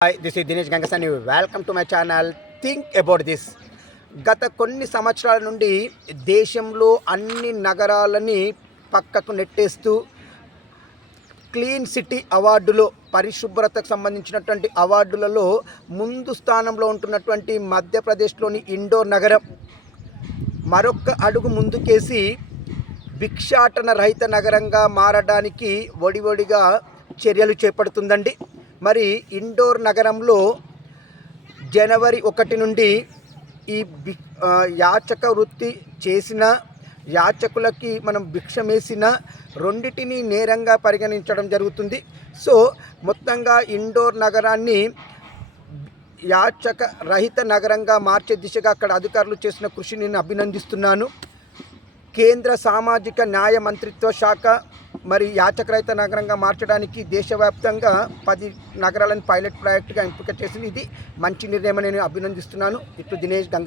Hi this is Dinesh Gangasani welcome to my channel think about this గత కొన్ని సంవత్సరాల నుండి దేశంలో అన్ని నగరాలని పక్కకు నెట్టేస్తూ క్లీన్ సిటీ అవార్డులో పరిశుభ్రతకు సంబంధించినటువంటి అవార్డులలో ముందు స్థానంలో ఉంటున్నటువంటి మధ్యప్రదేశ్లోని ఇండోర్ నగరం. మరొక అడుగు ముందుకేసి భిక్షాటన రహిత నగరంగా మారడానికి ఒడివడిగా చర్యలు చేపడుతుందండి. మరి ఇండోర్ నగరంలో జనవరి ఒకటి నుండి ఈ బి యాచక వృత్తి చేసిన యాచకులకి మనం భిక్షమేసిన రెండిటిని నేరంగా పరిగణించడం జరుగుతుంది. సో మొత్తంగా ఇండోర్ నగరాన్ని యాచక రహిత నగరంగా మార్చే దిశగా అక్కడ అధికారులు చేసిన కృషిని నేను అభినందిస్తున్నాను. కేంద్ర సామాజిక న్యాయ మంత్రిత్వ శాఖ మరి యాచకరహిత నగరంగా మార్చడానికి దేశవ్యాప్తంగా పది నగరాలను పైలట్ ప్రాజెక్టుగా ఎంపిక చేసింది. ఇది మంచి నిర్ణయం నేను అభినందిస్తున్నాను. ఇప్పుడు దినేష్ గంగ